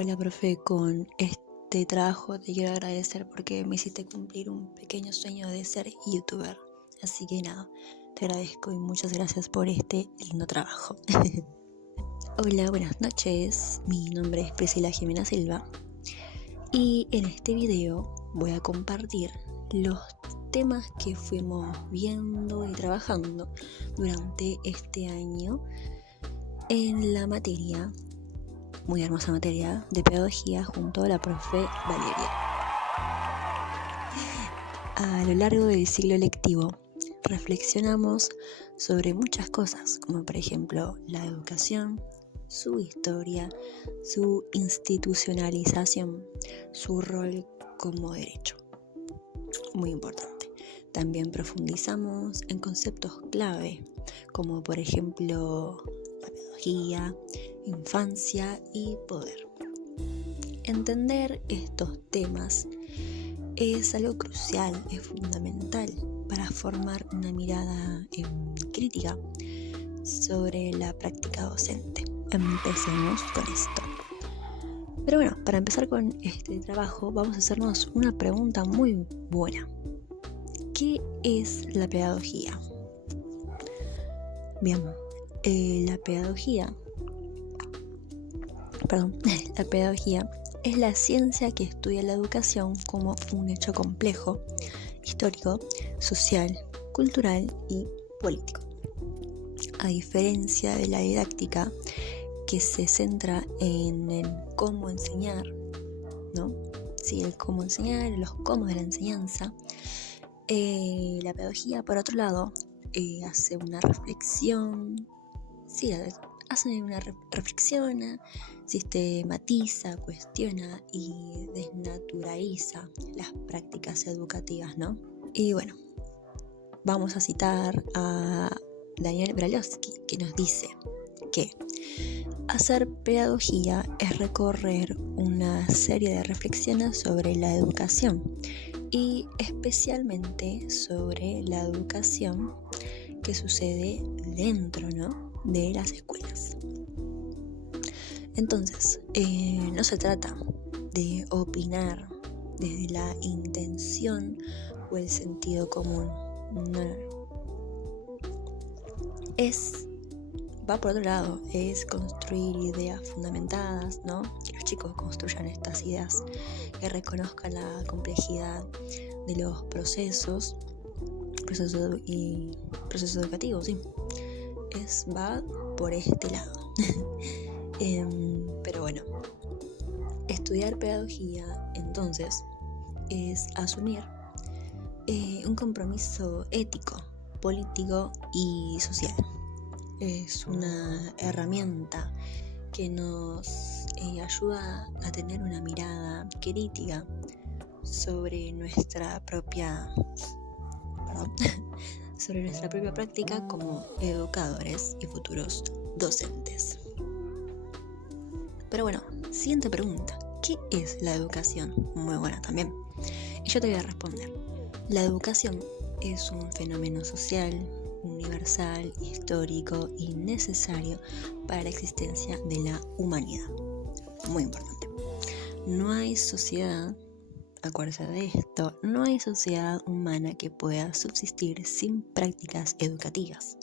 Hola, profe, con este trabajo te quiero agradecer porque me hiciste cumplir un pequeño sueño de ser youtuber. Así que nada, te agradezco y muchas gracias por este lindo trabajo. Hola, buenas noches. Mi nombre es Priscila Jimena Silva y en este video voy a compartir los temas que fuimos viendo y trabajando durante este año en la materia, muy hermosa materia, de pedagogía junto a la profe Valeria. A lo largo del ciclo lectivo reflexionamos sobre muchas cosas, como por ejemplo la educación, su historia, su institucionalización, su rol como derecho. Muy importante. También profundizamos en conceptos clave, como por ejemplo la pedagogía, infancia y poder. Entender estos temas es algo crucial, es fundamental para formar una mirada crítica sobre la práctica docente. Empecemos con esto. Pero bueno, para empezar con este trabajo vamos a hacernos una pregunta muy buena. ¿Qué es la pedagogía? Bien, la pedagogía es la ciencia que estudia la educación como un hecho complejo, histórico, social, cultural y político. A diferencia de la didáctica, que se centra en el cómo enseñar, ¿no? Sí, el cómo enseñar, los cómo de la enseñanza. La pedagogía, por otro lado, hace una reflexión, reflexiona, sistematiza, cuestiona y desnaturaliza las prácticas educativas, ¿no? Y bueno, vamos a citar a Daniel Brailovsky, que nos dice que hacer pedagogía es recorrer una serie de reflexiones sobre la educación y especialmente sobre la educación que sucede dentro, ¿no?, de las escuelas. Entonces, no se trata de opinar desde la intención o el sentido común. No. Va por otro lado, es construir ideas fundamentadas, ¿no? Que los chicos construyan estas ideas, que reconozcan la complejidad de los procesos educativos, sí. Va por este lado. Pero bueno, estudiar pedagogía entonces es asumir un compromiso ético, político y social. Es una herramienta que nos ayuda a tener una mirada crítica sobre nuestra propia práctica como educadores y futuros docentes. Pero bueno, siguiente pregunta. ¿Qué es la educación? Muy buena también. Y yo te voy a responder. La educación es un fenómeno social, universal, histórico y necesario para la existencia de la humanidad. Muy importante. No hay sociedad, acuérdense de esto, no hay sociedad humana que pueda subsistir sin prácticas educativas.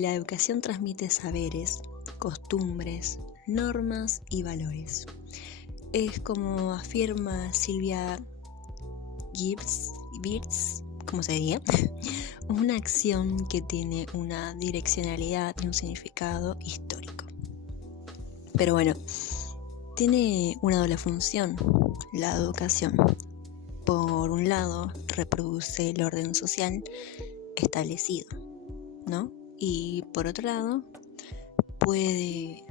La educación transmite saberes, costumbres, normas y valores. Es como afirma Silvia Birz, ¿cómo se diría? Una acción que tiene una direccionalidad y un significado histórico. Pero bueno, tiene una doble función, la educación. Por un lado, reproduce el orden social establecido, ¿no? Y por otro lado, puede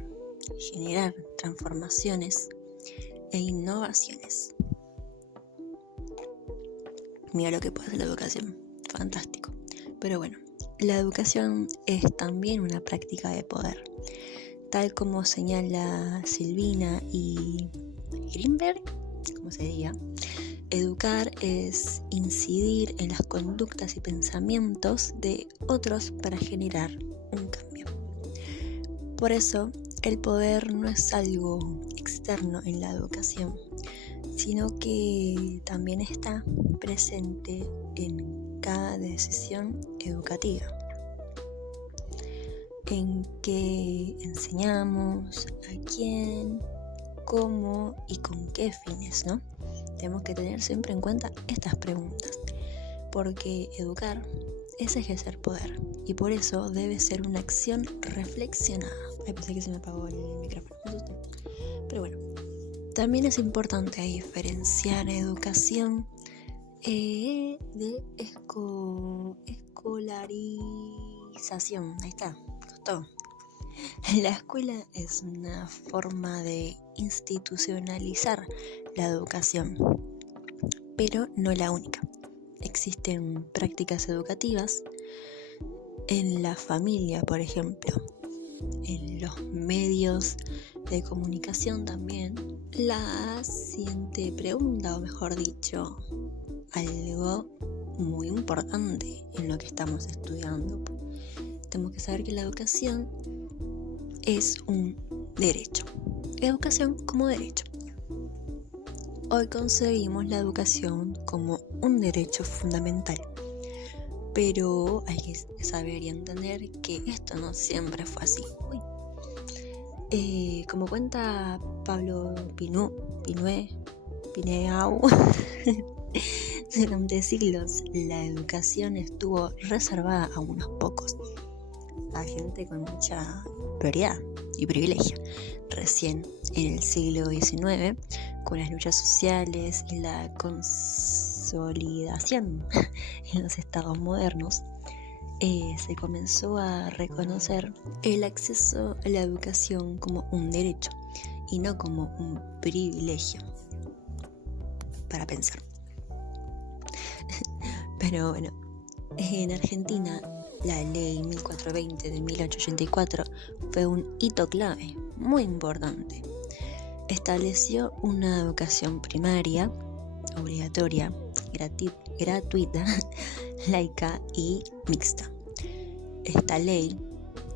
generar transformaciones e innovaciones. Mira lo que puede hacer la educación, fantástico. Pero bueno, la educación es también una práctica de poder, tal como señala Silvina y Greenberg, ¿cómo se diría? Educar es incidir en las conductas y pensamientos de otros para generar un cambio. Por eso, el poder no es algo externo en la educación, sino que también está presente en cada decisión educativa, en qué enseñamos, a quién, cómo y con qué fines, ¿no? Tenemos que tener siempre en cuenta estas preguntas, porque educar es ejercer poder y por eso debe ser una acción reflexionada. Ay, pensé que se me apagó el micrófono, me asusté. Pero bueno, también es importante diferenciar educación de escolarización. Ahí está, costó. La escuela es una forma de institucionalizar la educación, pero no la única. Existen prácticas educativas en la familia, por ejemplo, en los medios de comunicación también. La siguiente pregunta, o mejor dicho, algo muy importante en lo que estamos estudiando. Tenemos que saber que la educación es un derecho. Educación como derecho. Hoy concebimos la educación como un derecho fundamental, pero hay que saber y entender que esto no siempre fue así. Como cuenta Pablo Pineau, durante siglos la educación estuvo reservada a unos pocos, a gente con mucha prioridad y privilegio. Recién en el siglo XIX, con las luchas sociales y la consolidación en los estados modernos, se comenzó a reconocer el acceso a la educación como un derecho y no como un privilegio para pensar. Pero bueno, en Argentina la ley 1420 de 1884 fue un hito clave, muy importante. Estableció una educación primaria, obligatoria, gratuita, laica y mixta. Esta ley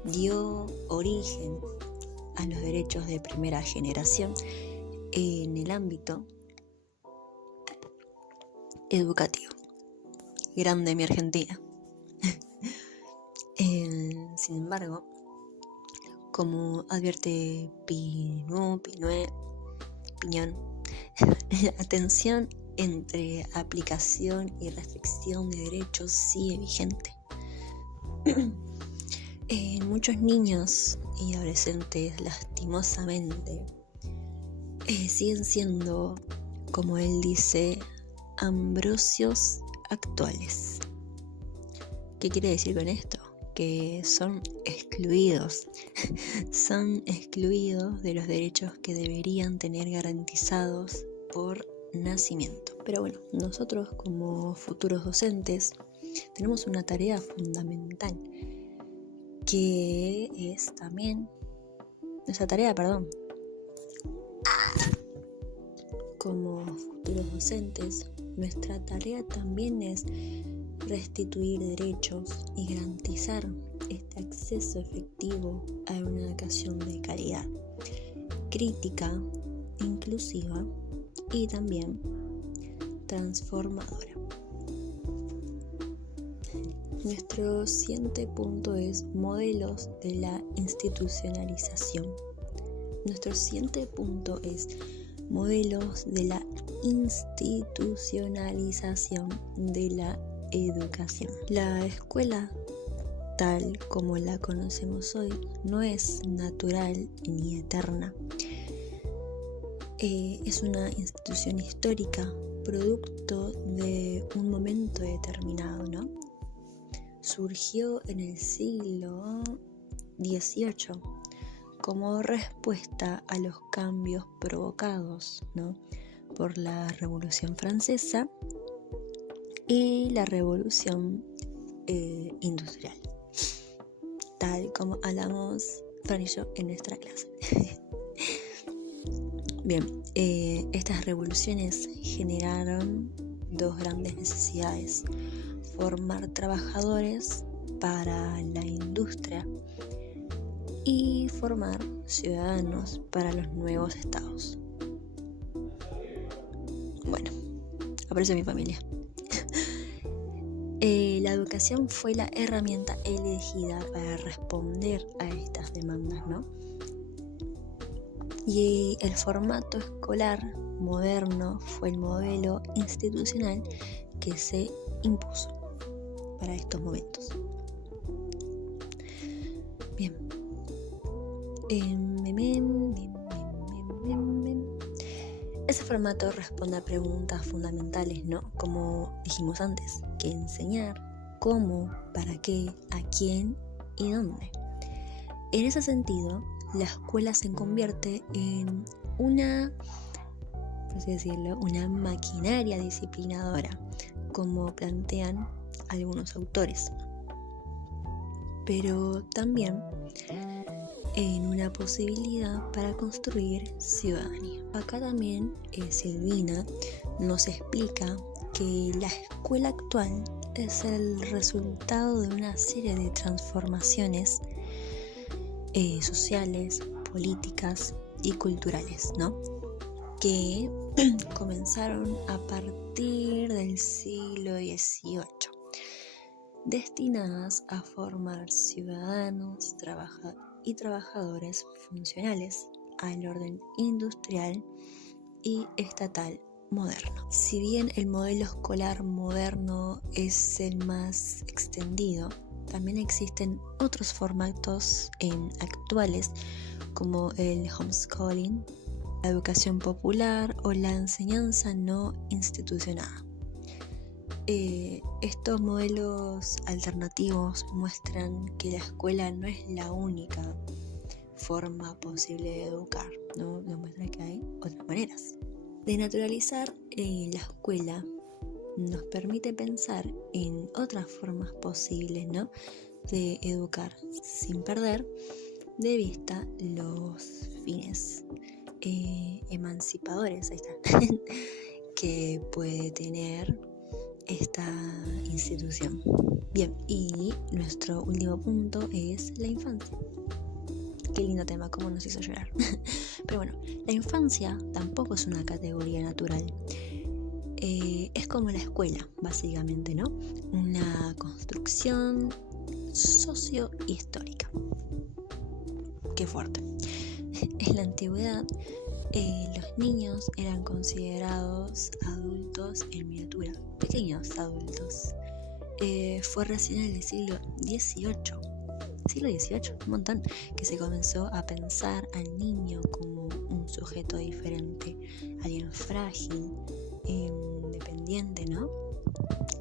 dio origen a los derechos de primera generación en el ámbito educativo. Grande mi Argentina. Sin embargo, como advierte Piñón, la tensión entre aplicación y restricción de derechos sigue vigente. Muchos niños y adolescentes, lastimosamente, siguen siendo, como él dice, ambrosios actuales. ¿Qué quiere decir con esto? Que son excluidos de los derechos que deberían tener garantizados por nacimiento. Pero bueno, nosotros como futuros docentes tenemos una tarea fundamental, que es también como futuros docentes, nuestra tarea también es restituir derechos y garantizar este acceso efectivo a una educación de calidad, crítica, inclusiva y también transformadora. Nuestro siguiente punto es modelos de la institucionalización. De la educación. La escuela, tal como la conocemos hoy, no es natural ni eterna. Es una institución histórica, producto de un momento determinado, ¿no? Surgió en el siglo XVIII como respuesta a los cambios provocados, ¿no?, por la Revolución Francesa y la Revolución Industrial, tal como hablamos Fran y yo en nuestra clase. Bien, estas revoluciones generaron dos grandes necesidades: formar trabajadores para la industria y formar ciudadanos para los nuevos estados. Bueno, aprecio a mi familia. La educación fue la herramienta elegida para responder a estas demandas, ¿no? Y el formato escolar moderno fue el modelo institucional que se impuso para estos momentos. Bien. Ese formato responde a preguntas fundamentales, ¿no? Como dijimos antes, ¿qué enseñar? ¿Cómo? ¿Para qué? ¿A quién? ¿Y dónde? En ese sentido, la escuela se convierte en una, por así decirlo, una maquinaria disciplinadora, como plantean algunos autores, pero también en una posibilidad para construir ciudadanía. Acá también Silvina nos explica que la escuela actual es el resultado de una serie de transformaciones sociales, políticas y culturales, ¿no? Que comenzaron a partir del siglo XVIII, destinadas a formar ciudadanos y trabajadores funcionales al orden industrial y estatal moderno. Si bien el modelo escolar moderno es el más extendido, también existen otros formatos actuales como el homeschooling, la educación popular o la enseñanza no institucionada. Estos modelos alternativos muestran que la escuela no es la única forma posible de educar, ¿no? Nos muestra que hay otras maneras. De naturalizar la escuela nos permite pensar en otras formas posibles, ¿no? De educar sin perder de vista los fines emancipadores, ahí está, que puede tener esta institución. Bien, y nuestro último punto es la infancia. Qué lindo tema, cómo nos hizo llorar. Pero bueno, la infancia tampoco es una categoría natural. Es como la escuela, básicamente, ¿no? Una construcción socio-histórica. Qué fuerte. En la antigüedad, los niños eran considerados adultos en miniatura, pequeños adultos. Fue recién en el siglo XVIII, un montón, que se comenzó a pensar al niño como un sujeto diferente, alguien frágil, dependiente, ¿no?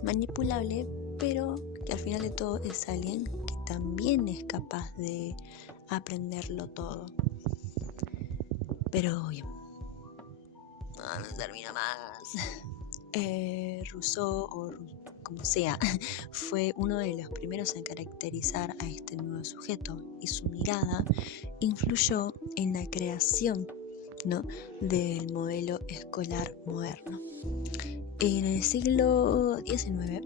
Manipulable, pero que al final de todo es alguien que también es capaz de aprenderlo todo. Pero bien, no termina más. Rousseau, o como sea, fue uno de los primeros en caracterizar a este nuevo sujeto, y su mirada influyó en la creación, ¿no?, del modelo escolar moderno. En el siglo XIX,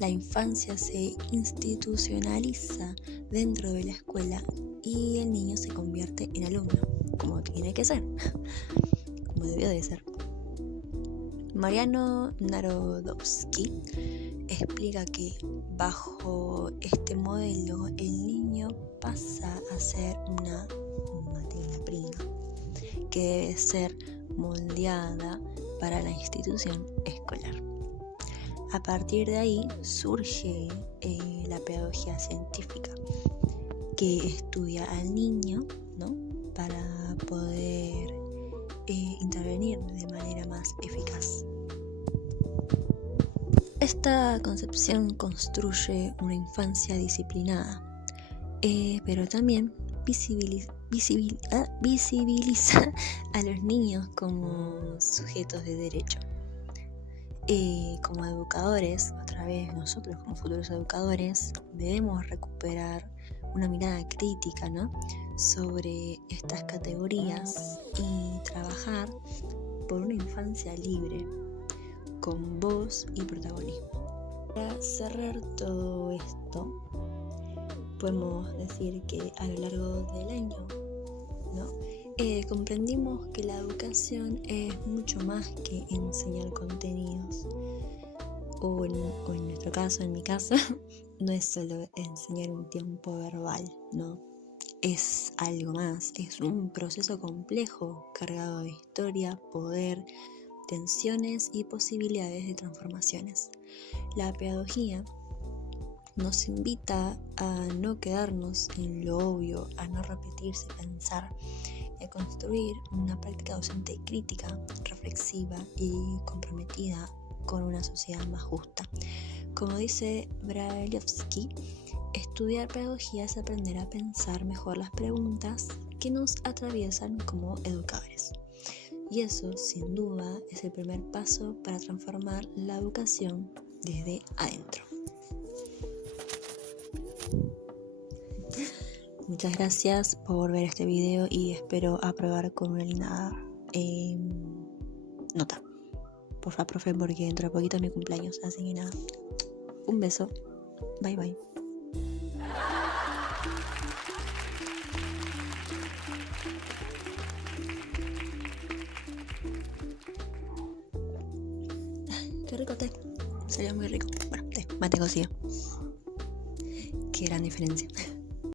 la infancia se institucionaliza dentro de la escuela y el niño se convierte en alumno, como tiene que ser, como debió de ser. Mariano Narodowski explica que bajo este modelo el niño pasa a ser una materia prima que debe ser moldeada para la institución escolar. A partir de ahí surge la pedagogía científica, que estudia al niño, ¿no?, para poder intervenir de manera más eficaz. Esta concepción construye una infancia disciplinada, pero también visibiliza a los niños como sujetos de derecho. Como educadores, otra vez nosotros como futuros educadores, debemos recuperar una mirada crítica, ¿no?, sobre estas categorías y trabajar por una infancia libre, con voz y protagonismo. Para cerrar todo esto, podemos decir que a lo largo del año, ¿no? Comprendimos que la educación es mucho más que enseñar contenidos. O en nuestro caso, en mi caso, no es solo enseñar un tiempo verbal, ¿no? Es algo más, es un proceso complejo, cargado de historia, poder, tensiones y posibilidades de transformaciones. La pedagogía nos invita a no quedarnos en lo obvio, a no repetirse, pensar, y a construir una práctica docente crítica, reflexiva y comprometida con una sociedad más justa. Como dice Brailovsky, estudiar pedagogía es aprender a pensar mejor las preguntas que nos atraviesan como educadores. Y eso, sin duda, es el primer paso para transformar la educación desde adentro. Muchas gracias por ver este video y espero aprobar con una linda nota. Porfa, profe, porque dentro de poquito es mi cumpleaños, así que nada. Un beso. Bye, bye. Qué rico té. Salió muy rico. Bueno, té, mate cocido. Qué gran diferencia.